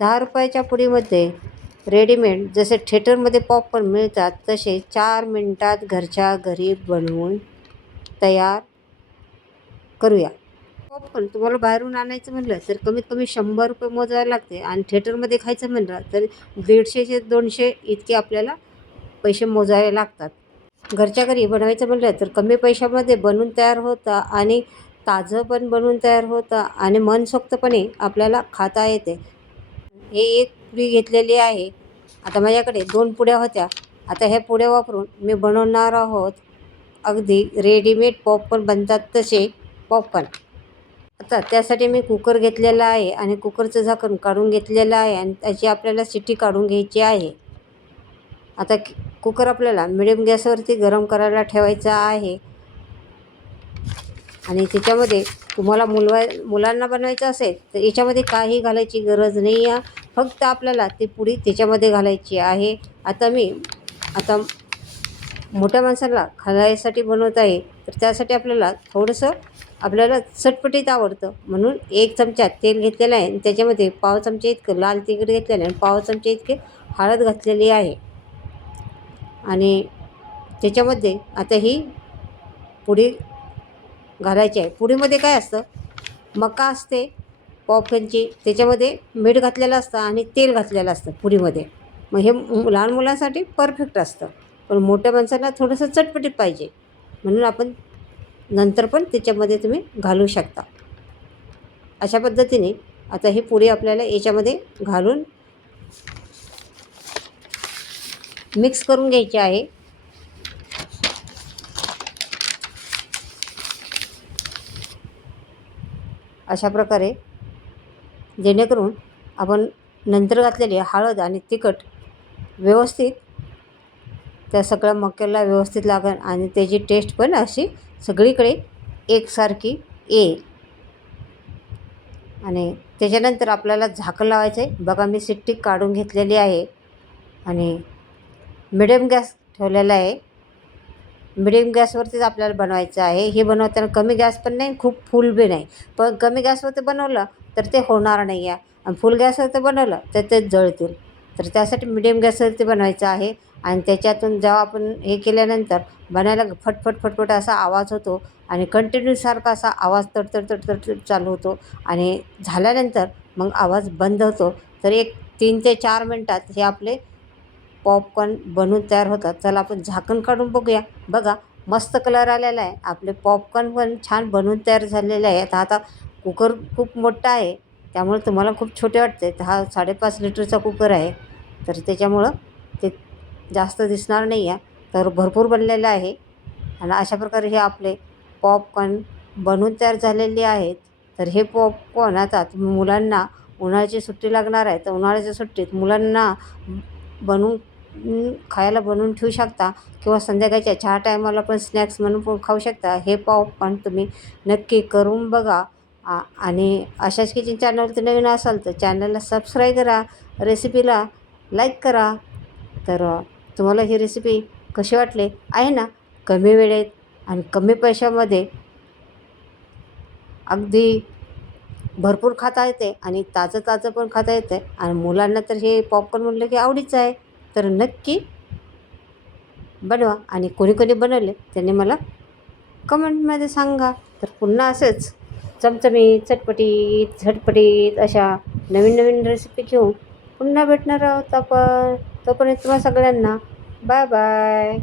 ₹10च्या पुडीमध्ये readymade जसे थिएटरमध्ये popcorn मिळतात तसे 4 मिनिटात घरच्या घरी बनवून तयार करूया. पॉपकॉर्न तुम्हाला बाहेरून आणायचं म्हटलं तर कमीत कमी ₹100 मोजावे लागते आणि थिएटरमध्ये खायचं म्हटलं तर 150 ते 200 इतके आपल्याला पैसे मोजावे लागतात. घरच्या घरी बनवायचं म्हटलं तर कमी पैशामध्ये बनवून तयार होतं आणि ताजं पण बनवून तयार होतं आणि मनसोक्तपणे आपल्याला खाता येते. हे एक पुडी घेतलेली आहे. आता माझ्याकडे 2 पुड्या होत्या. आता ह्या पुड्या वापरून मी बनवणार आहोत अगदी रेडीमेड पॉपकॉर्न बनतात तसे पॉपकॉर्न. आता त्यासाठी मी कुकर घेतलेला आहे आणि कुकरचं झाकण काढून घेतलेलं आहे आणि त्याची आपल्याला शिट्टी काढून घ्यायची आहे. आता कुकर आपल्याला मिडियम गॅसवरती गरम करायला ठेवायचा आहे आणि त्याच्यामध्ये तुम्हाला मुलांना बनवायचं असेल तर याच्यामध्ये काही घालायची गरज नाही आहे. फक्त आपल्याला ती पुडी त्याच्यामध्ये घालायची आहे. आता मोठ्या माणसाला खाण्यासाठी बनवत आहे तर त्यासाठी आपल्याला चटपटीत आवडतं म्हणून 1 चमचा तेल घेतलेलं आहे आणि त्याच्यामध्ये पाव चमचे इतकं लाल तिखट घेतलेलं आहे आणि पाव चमचे इतके हळद घातलेली आहे आणि त्याच्यामध्ये आता ही पुडी घालायची आहे. पुडीमध्ये काय असतं, मका असते पॉपकॉर्नची, त्याच्यामध्ये मीठ घातलेलं असतं आणि तेल घातलेलं असतं पुडीमध्ये. मग हे लहान मुलांसाठी परफेक्ट असतं, पण मोठ्या माणसांना थोडंसं चटपटीत पाहिजे म्हणून आपण नंतर पण त्याच्यामध्ये तुम्ही घालू शकता. अशा पद्धतीने आता ही पुडी आपल्याला याच्यामध्ये घालून मिक्स करून घ्यायची आहे. अशा प्रकारे जेणेकरून आपण नंतर घातलेली हळद आणि तिखट व्यवस्थित त्या सगळ्या मक्याला व्यवस्थित लागेल आणि त्याची टेस्ट पण अशी सगळीकडे एकसारखी येईल. आणि त्याच्यानंतर आपल्याला झाकण लावायचं आहे. बघा मी शिट्टी काढून घेतलेली आहे आणि मिडियम गॅस ठेवलेला आहे. मिडियम गॅसवरतीच आपल्याला बनवायचं आहे. हे बनवताना कमी गॅस पण नाही, खूप फुल बी नाही. पण कमी गॅसवरती बनवलं तर ते होणार नाही आहे आणि फुल गॅसवरती बनवलं तर ते जळतील. तर त्यासाठी मिडियम गॅसवरती बनवायचं आहे आणि त्याच्यातून जेव्हा आपण हे केल्यानंतर बनायला फटफट असा आवाज होतो आणि कंटिन्यू सारखा असा आवाज तडतड चालू होतो आणि झाल्यानंतर मग आवाज बंद होतो. तर एक 3 ते 4 मिनटात हे आपले पॉपकॉर्न बनवून तयार होतात. चला आपण झाकण काढून बघूया. बघा मस्त कलर आलेला आहे. आपले पॉपकॉर्न पण छान बनवून तयार झालेले आहेत. आता कुकर खूप मोठा आहे त्यामुळे तुम्हाला खूप छोटे वाटते. हा 5.5 लिटरचा कुकर आहे तर त्याच्यामुळं ते जास्त दिसणार नाही आहे. तर भरपूर बनलेलं आहे आणि अशा प्रकारे हे आपले पॉपकॉर्न बनवून तयार झालेले आहेत. तर हे पॉपकॉर्न आता तुम्ही मुलांना उन्हाळ्याची सुट्टी लागणार आहे तर उन्हाळ्याच्या सुट्टीत मुलांना खायला बनवून ठेवू शकता किंवा संध्याकाळच्या चहा टायमाला पण स्नॅक्स म्हणून पण खाऊ शकता. हे पॉपकॉर्न तुम्ही नक्की करून बघा आणि आशाच किचन चॅनलवरती नवीन असाल तर चॅनलला सबस्क्राईब करा, रेसिपीला लाईक करा. तर तुम्हाला ही रेसिपी कशी वाटली आहे ना, कमी वेळेत आणि कमी पैशामध्ये अगदी भरपूर खाता येते आणि ताजं पण खाता येते आणि मुलांना तर हे पॉपकॉर्न म्हटलं की आवडीचं आहे. तर नक्की बनवा आणि कोणी बनवले त्यांनी मला कमेंटमध्ये सांगा. तर पुन्हा असंच चमचमीत चटपटीत झटपटीत अशा नवीन रेसिपी घेऊन पुन्हा भेटणार आहोत आपण. तोपर्यंत तुम्हा सगळ्यांना बाय बाय.